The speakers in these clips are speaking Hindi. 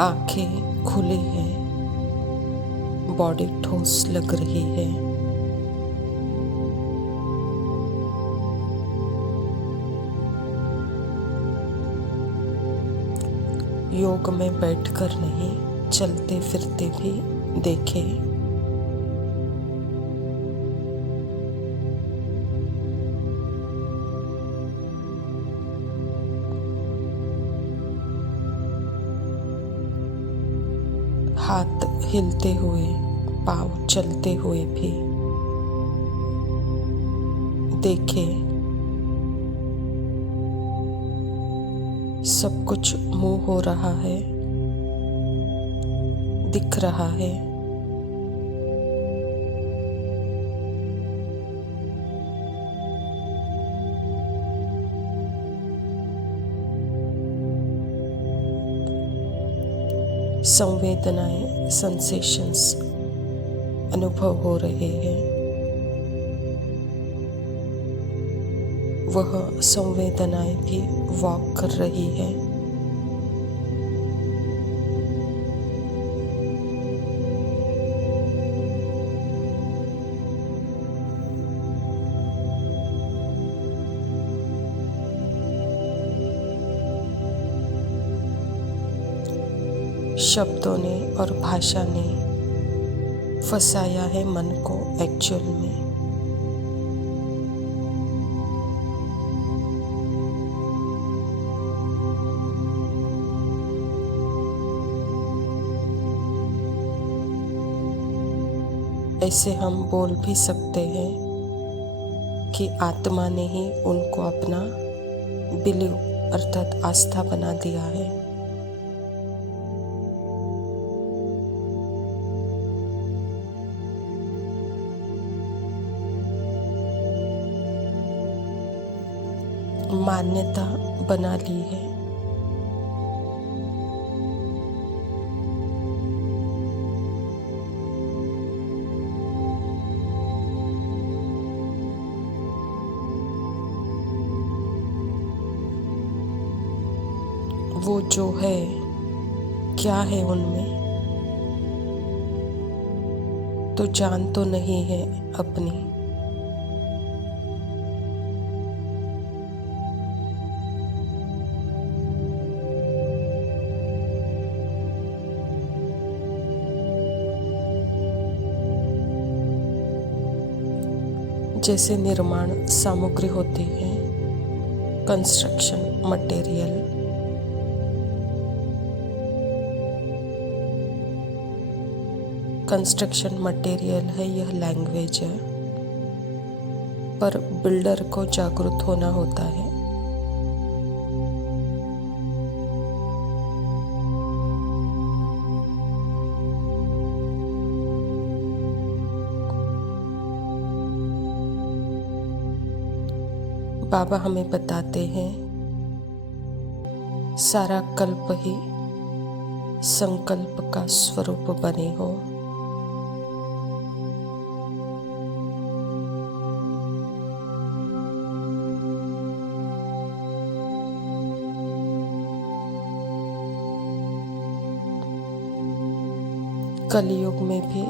आंखें खुली हैं, बॉडी ठोस लग रही है। योग में बैठकर नहीं, चलते फिरते भी देखें। हाथ हिलते हुए, पाँव चलते हुए भी देखें। सब कुछ मूव हो रहा है, दिख रहा है। संवेदनाएं, सेंसेशंस अनुभव हो रहे हैं। वह संवेदनाएं भी वॉक कर रही है। शब्दों ने और भाषा ने फंसाया है मन को एक्चुअल में। ऐसे हम बोल भी सकते हैं कि आत्मा ने ही उनको अपना बिलीव अर्थात आस्था बना दिया है। मान्यता बना ली है। वो जो है, क्या है उनमें, तो जान तो नहीं है अपनी। जैसे निर्माण सामग्री होती है, कंस्ट्रक्शन मटेरियल, कंस्ट्रक्शन मटेरियल है, यह लैंग्वेज है। पर बिल्डर को जागरूक होना होता है। बाबा हमें बताते हैं, सारा कल्प ही संकल्प का स्वरूप बने हो। कलयुग में भी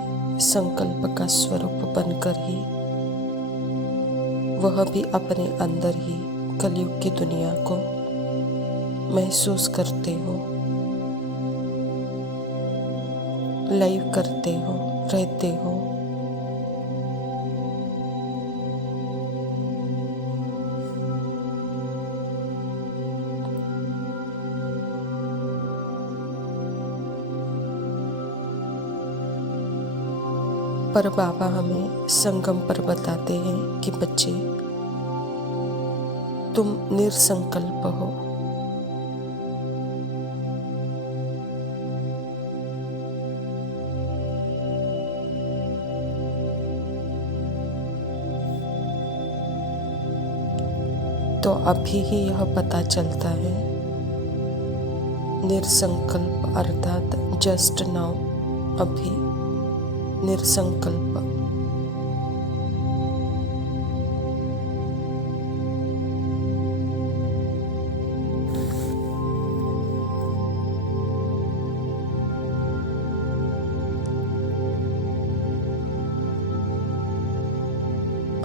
संकल्प का स्वरूप बनकर ही वह भी अपने अंदर ही कलयुग की दुनिया को महसूस करते हो, लाइव करते हो, रहते हो। पर बाबा हमें संगम पर बताते हैं कि बच्चे, तुम निरसंकल्प हो। तो अभी ही यह पता चलता है, निरसंकल्प अर्थात जस्ट नाउ, अभी निरसंकल्प।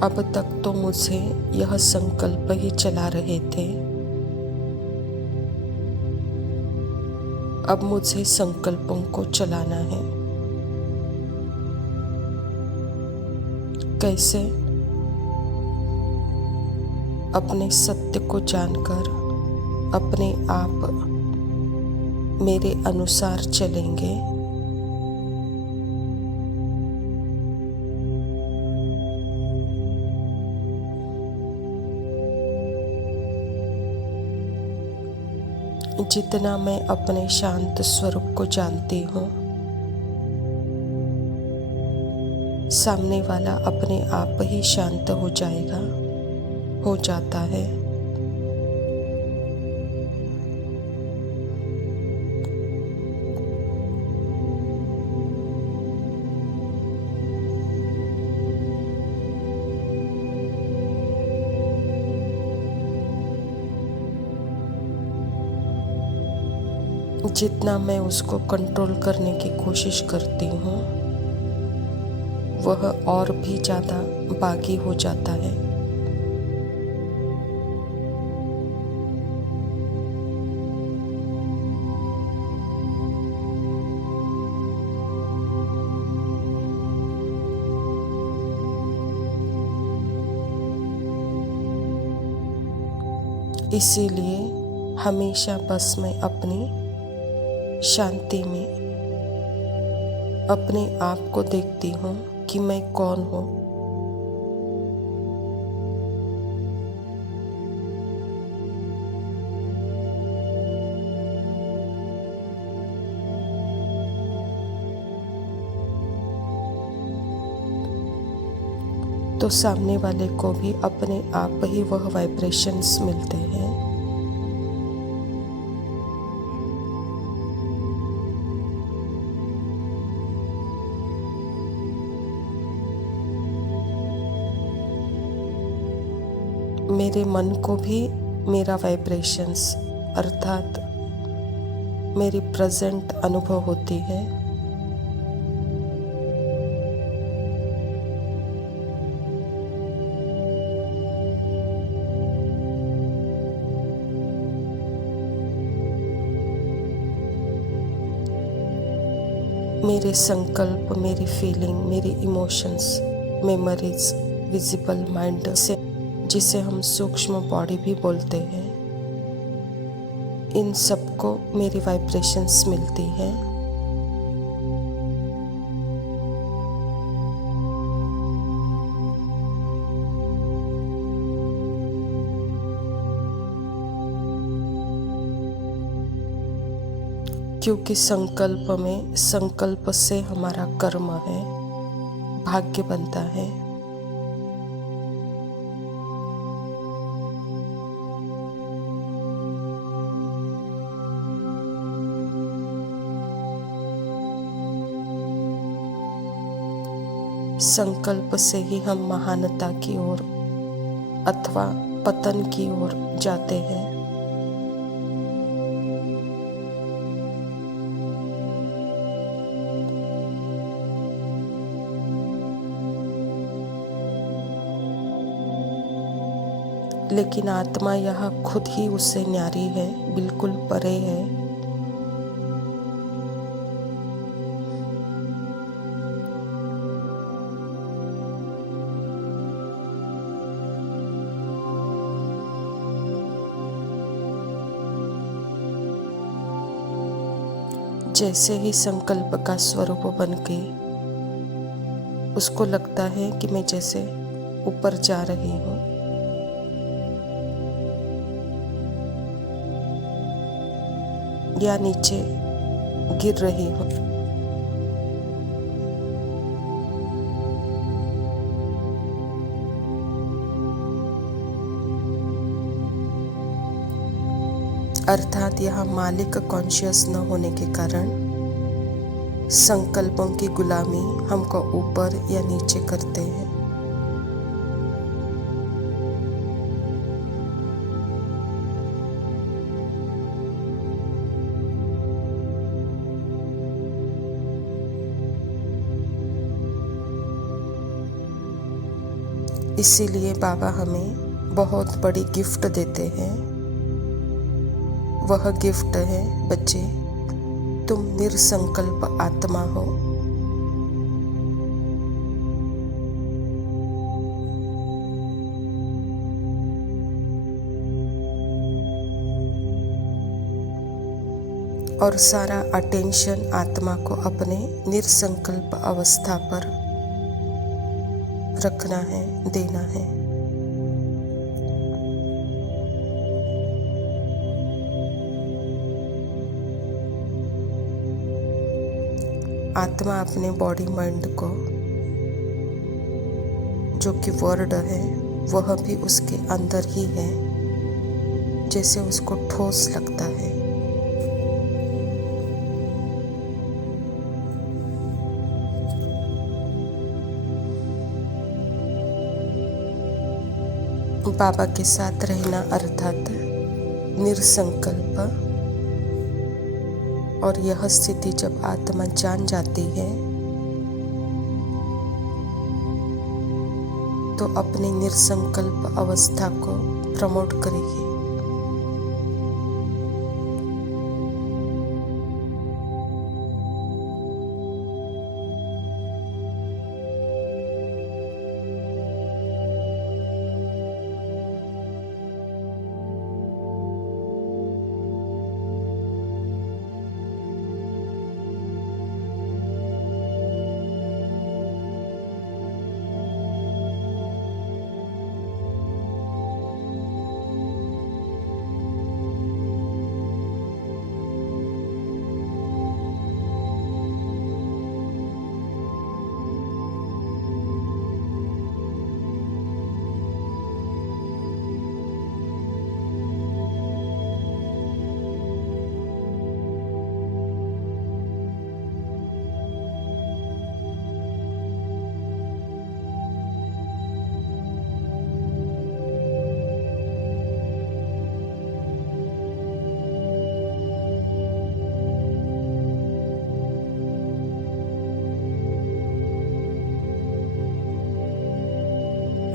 अब तक तो मुझे यह संकल्प ही चला रहे थे, अब मुझे संकल्पों को चलाना है। कैसे? अपने सत्य को जानकर अपने आप मेरे अनुसार चलेंगे। जितना मैं अपने शांत स्वरूप को जानती हूँ, सामने वाला अपने आप ही शांत हो जाएगा, हो जाता है। जितना मैं उसको कंट्रोल करने की कोशिश करती हूँ, वह और भी ज़्यादा बागी हो जाता है। इसीलिए हमेशा बस मैं अपनी शांति में अपने आप को देखती हूँ कि मैं कौन हूँ। तो सामने वाले को भी अपने आप ही वह वाइब्रेशंस मिलते हैं। मेरे मन को भी मेरा वाइब्रेशंस अर्थात मेरी प्रेजेंट अनुभव होती है। मेरे संकल्प, मेरी फीलिंग, मेरी इमोशंस, मेमोरीज, विजिबल माइंड से जिसे हम सूक्ष्म बॉडी भी बोलते हैं, इन सबको मेरी वाइब्रेशंस मिलती है। क्योंकि संकल्प से हमारा कर्म है, भाग्य बनता है। संकल्प से ही हम महानता की ओर अथवा पतन की ओर जाते हैं। लेकिन आत्मा यह खुद ही उससे न्यारी है, बिल्कुल परे है। जैसे ही संकल्प का स्वरूप बन के उसको लगता है कि मैं जैसे ऊपर जा रही हूँ, या नीचे गिर रही हूँ, अर्थात यह मालिक कॉन्शियस न होने के कारण संकल्पों की गुलामी हमको ऊपर या नीचे करते हैं। इसीलिए बाबा हमें बहुत बड़ी गिफ्ट देते हैं। वह गिफ्ट है बच्चे, तुम निरसंकल्प आत्मा हो। और सारा अटेंशन आत्मा को अपने निरसंकल्प अवस्था पर रखना है, देना है। आत्मा अपने बॉडी माइंड को, जो कि वर्ड है, वह भी उसके अंदर ही है, जैसे उसको ठोस लगता है। बाबा के साथ रहना अर्थात निरसंकल्प। और यह स्थिति जब आत्मा जान जाती है तो अपनी निरसंकल्प अवस्था को प्रमोट करेगी।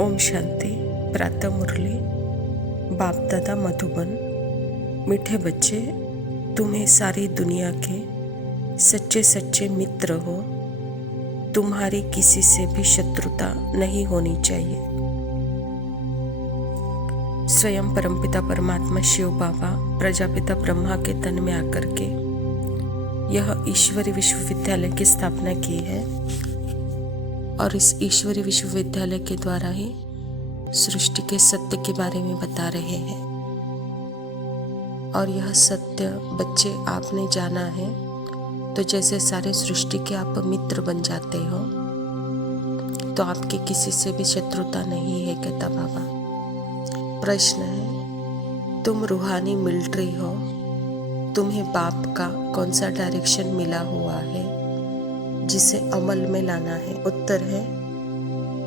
ओम शांति। प्रातः मुरली। बाप दादा मधुबन। मीठे बच्चे, तुम्हें सारी दुनिया के सच्चे सच्चे मित्र हो। तुम्हारी किसी से भी शत्रुता नहीं होनी चाहिए। स्वयं परमपिता परमात्मा शिव बाबा प्रजापिता ब्रह्मा के तन में आकर के यह ईश्वरी विश्वविद्यालय की स्थापना की है और इस ईश्वरी विश्वविद्यालय के द्वारा ही सृष्टि के सत्य के बारे में बता रहे हैं। और यह सत्य बच्चे आपने जाना है तो जैसे सारे सृष्टि के आप मित्र बन जाते हो, तो आपके किसी से भी शत्रुता नहीं है, कहता बाबा। प्रश्न है, तुम रूहानी मिलिट्री हो, तुम्हें बाप का कौन सा डायरेक्शन मिला हुआ है जिसे अमल में लाना है? उत्तर है,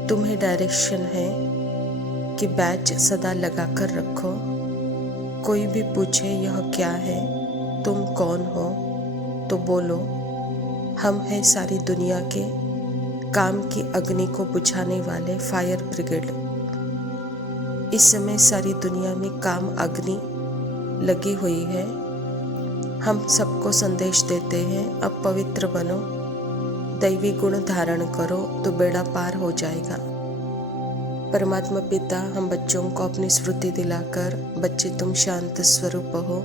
तुम्हें डायरेक्शन है कि बैच सदा लगा कर रखो। कोई भी पूछे यह क्या है, तुम कौन हो, तो बोलो हम हैं सारी दुनिया के काम की अग्नि को बुझाने वाले फायर ब्रिगेड। इस समय सारी दुनिया में काम अग्नि लगी हुई है। हम सबको संदेश देते हैं, अब पवित्र बनो, दैवी गुण धारण करो तो बेड़ा पार हो जाएगा। परमात्मा पिता हम बच्चों को अपनी स्मृति दिलाकर, बच्चे तुम शांत स्वरूप हो,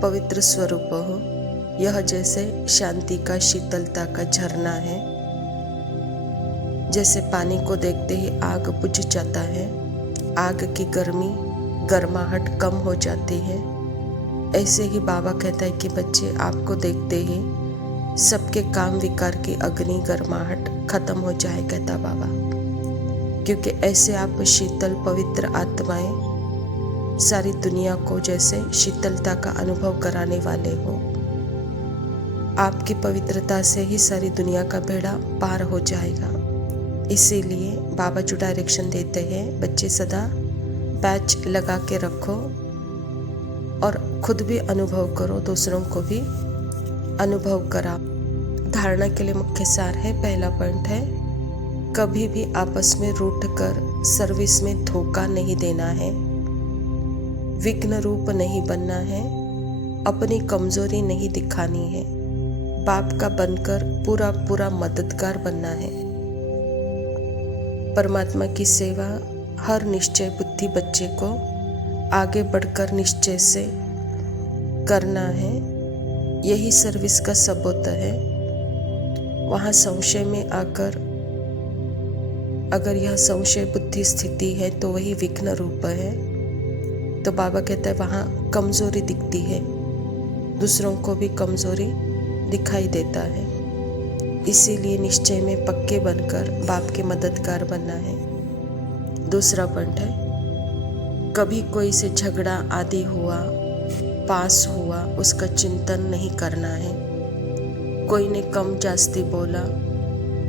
पवित्र स्वरूप हो। यह जैसे शांति का, शीतलता का झरना है। जैसे पानी को देखते ही आग बुझ जाता है, आग की गर्माहट कम हो जाती है। ऐसे ही बाबा कहता है कि बच्चे आपको देखते ही सबके काम विकार की अग्नि गर्माहट खत्म हो जाए, कहता बाबा। क्योंकि ऐसे आप शीतल पवित्र आत्माएं सारी दुनिया को जैसे शीतलता का अनुभव कराने वाले हो। आपकी पवित्रता से ही सारी दुनिया का बेड़ा पार हो जाएगा। इसीलिए बाबा जो डायरेक्शन देते हैं, बच्चे सदा बैच लगा के रखो और खुद भी अनुभव करो, दूसरों को भी अनुभव करा। धारणा के लिए मुख्य सार है, पहला पॉइंट है, कभी भी आपस में रूठ कर सर्विस में धोखा नहीं देना है, विघ्न रूप नहीं बनना है, अपनी कमजोरी नहीं दिखानी है, बाप का बनकर पूरा पूरा मददगार बनना है। परमात्मा की सेवा हर निश्चय बुद्धि बच्चे को आगे बढ़कर निश्चय से करना है। यही सर्विस का सबूत है। वहाँ संशय में आकर अगर यह संशय बुद्धि स्थिति है तो वही विघ्न रूप है। तो बाबा कहता है वहाँ कमजोरी दिखती है, दूसरों को भी कमजोरी दिखाई देता है। इसीलिए निश्चय में पक्के बनकर बाप के मददगार बनना है। दूसरा पॉइंट है, कभी कोई से झगड़ा आदि हुआ, पास हुआ, उसका चिंतन नहीं करना है। कोई ने कम जास्ती बोला,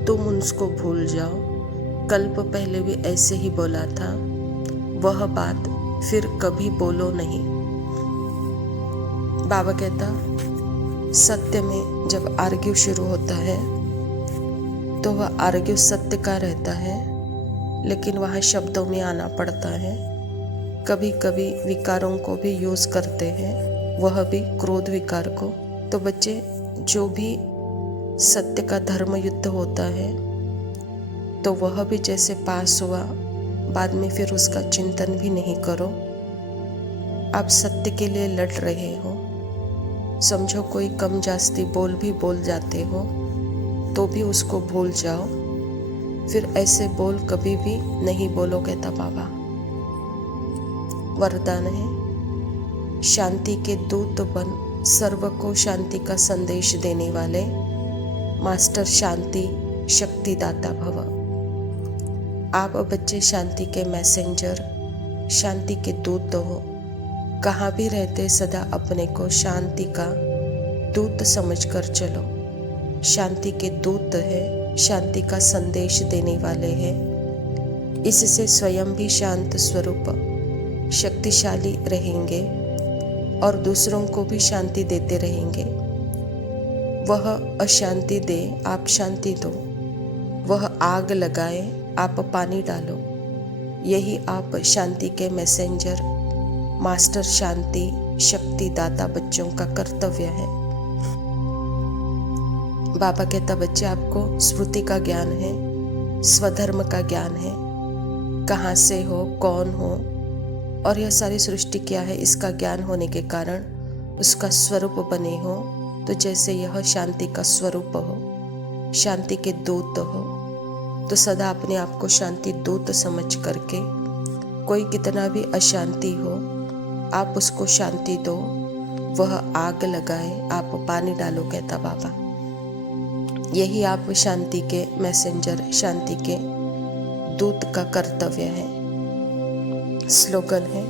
तुम उसको भूल जाओ, कल्प पहले भी ऐसे ही बोला था, वह बात फिर कभी बोलो नहीं। बाबा कहता सत्य में जब आर्ग्यू शुरू होता है तो वह आर्ग्यू सत्य का रहता है, लेकिन वहाँ शब्दों में आना पड़ता है। कभी कभी विकारों को भी यूज़ करते हैं, वह भी क्रोध विकार को। तो बच्चे, जो भी सत्य का धर्म युद्ध होता है तो वह भी जैसे पास हुआ, बाद में फिर उसका चिंतन भी नहीं करो। आप सत्य के लिए लड़ रहे हो, समझो कोई कम जास्ती बोल जाते हो तो भी उसको भूल जाओ, फिर ऐसे बोल कभी भी नहीं बोलो, कहता बाबा। वरदान है, शांति के दूत बन सर्व को शांति का संदेश देने वाले मास्टर शांति शक्ति दाता भव। आप बच्चे शांति के मैसेंजर, शांति के दूत हो। कहाँ भी रहते सदा अपने को शांति का दूत समझकर चलो। शांति के दूत है, शांति का संदेश देने वाले हैं। इससे स्वयं भी शांत स्वरूप शक्तिशाली रहेंगे और दूसरों को भी शांति देते रहेंगे। वह अशांति दे, आप शांति दो। वह आग लगाए, आप पानी डालो। यही आप शांति के मैसेंजर, मास्टर शांति शक्ति दाता बच्चों का कर्तव्य है। बाबा कहता बच्चे, आपको स्मृति का ज्ञान है, स्वधर्म का ज्ञान है, कहाँ से हो, कौन हो और यह सारी सृष्टि क्या है, इसका ज्ञान होने के कारण उसका स्वरूप बने हो। तो जैसे यह शांति का स्वरूप हो, शांति के दूत हो, तो सदा अपने आप को शांति दूत समझ करके कोई कितना भी अशांति हो, आप उसको शांति दो। वह आग लगाए, आप पानी डालो, कहता बाबा। यही आप शांति के मैसेंजर, शांति के दूत का कर्तव्य है। स्लोगन है,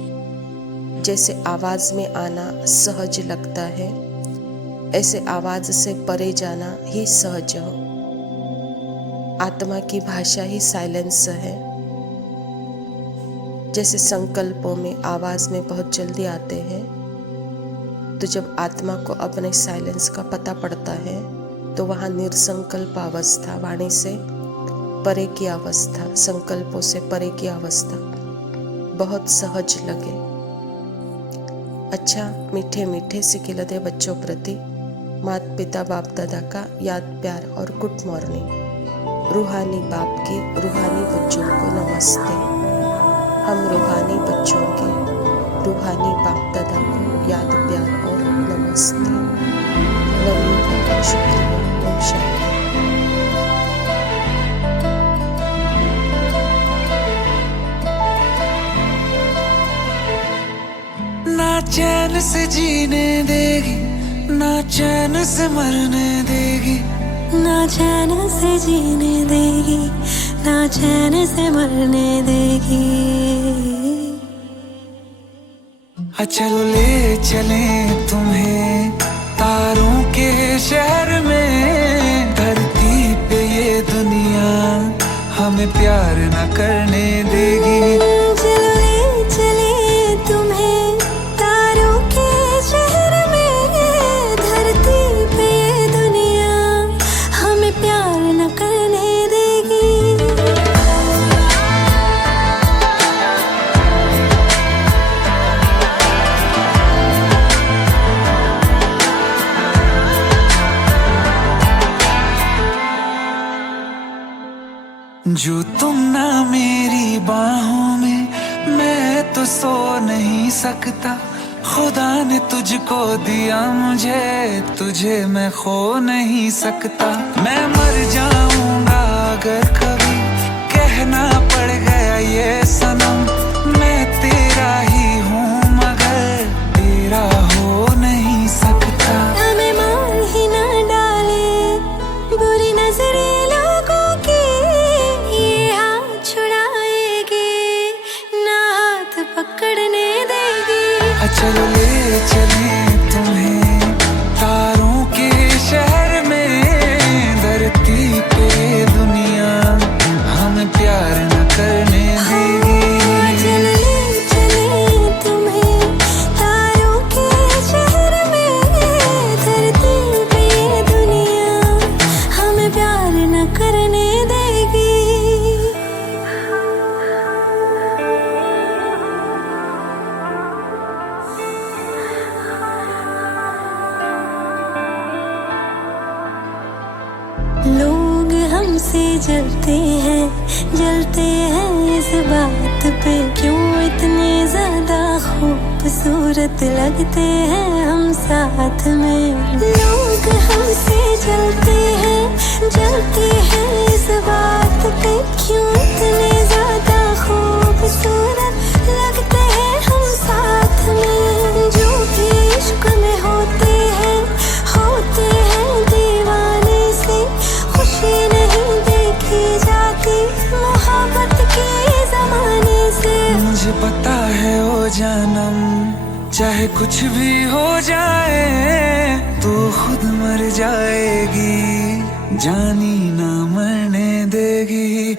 जैसे आवाज में आना सहज लगता है, ऐसे आवाज से परे जाना ही सहज हो। आत्मा की भाषा ही साइलेंस है। जैसे संकल्पों में आवाज में बहुत जल्दी आते हैं, तो जब आत्मा को अपने साइलेंस का पता पड़ता है तो वहाँ निर्संकल्प अवस्था, वाणी से परे की अवस्था, संकल्पों से परे की अवस्था बहुत सहज लगे। अच्छा, मीठे मीठे सिखिलते बच्चों प्रति माता पिता बाप दादा का याद प्यार और गुड मॉर्निंग। रूहानी बाप के रूहानी बच्चों को नमस्ते। हम रूहानी बच्चों के रूहानी बाप दादा को याद प्यार और नमस्ते। लव यू बाबा, शुक्रिया। ओम शांति। ना चैन से जीने देगी, ना चैन से मरने देगी, ना चैन से जीने देगी, ना चैन से मरने देगी। चलो ले चले तुम्हें तारों के शहर में, धरती पे ये दुनिया हमें प्यार न करने देगी। चलो ले चले तुम्हें तारों के शहर में, धरती पे ये दुनिया हमें प्यार न करने देगी। जो तुम ना मेरी बाहों में, मैं तो सो नहीं सकता। खुदा ने तुझको दिया मुझे, तुझे मैं खो नहीं सकता। मैं मर जाऊंगा अगर कभी कहना पड़ गया ये सनम, मैं तेरा ही हूँ मगर तेरा हो नहीं सकता। हमें मार ही ना डाले बुरी नजरे लोगों की, ये हाथ छुड़ाएगी ना हाथ पकड़ने देगी। चलो ले चले तुम्हें तारों के शहर में, धरती पे दुनिया हमें प्यार न करने देगी। चल ले चले तुम्हें तारों के शहर में, धरती पे ये दुनिया हमें प्यार न करने देगी। लोग हमसे जलते हैं इस बात पे, क्यों इतने ज्यादा खूबसूरत लगते हैं हम साथ में। लोग हमसे जलते हैं इस बात पे, क्यों इतने ज्यादा खूबसूरत लगते हैं हम साथ में। जो भी इश्क में होते हैं दीवाने से, खुशी नहीं देखी जाती मोहब्बत के जमाने से। मुझे पता है ओ जानम, चाहे कुछ भी हो जाए तू खुद मर जाएगी, जानी ना मरने देगी।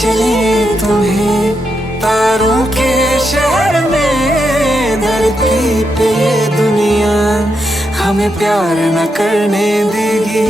चले तुम्हें तारों के शहर में, धरती पे ये दुनिया हमें प्यार न करने देगी।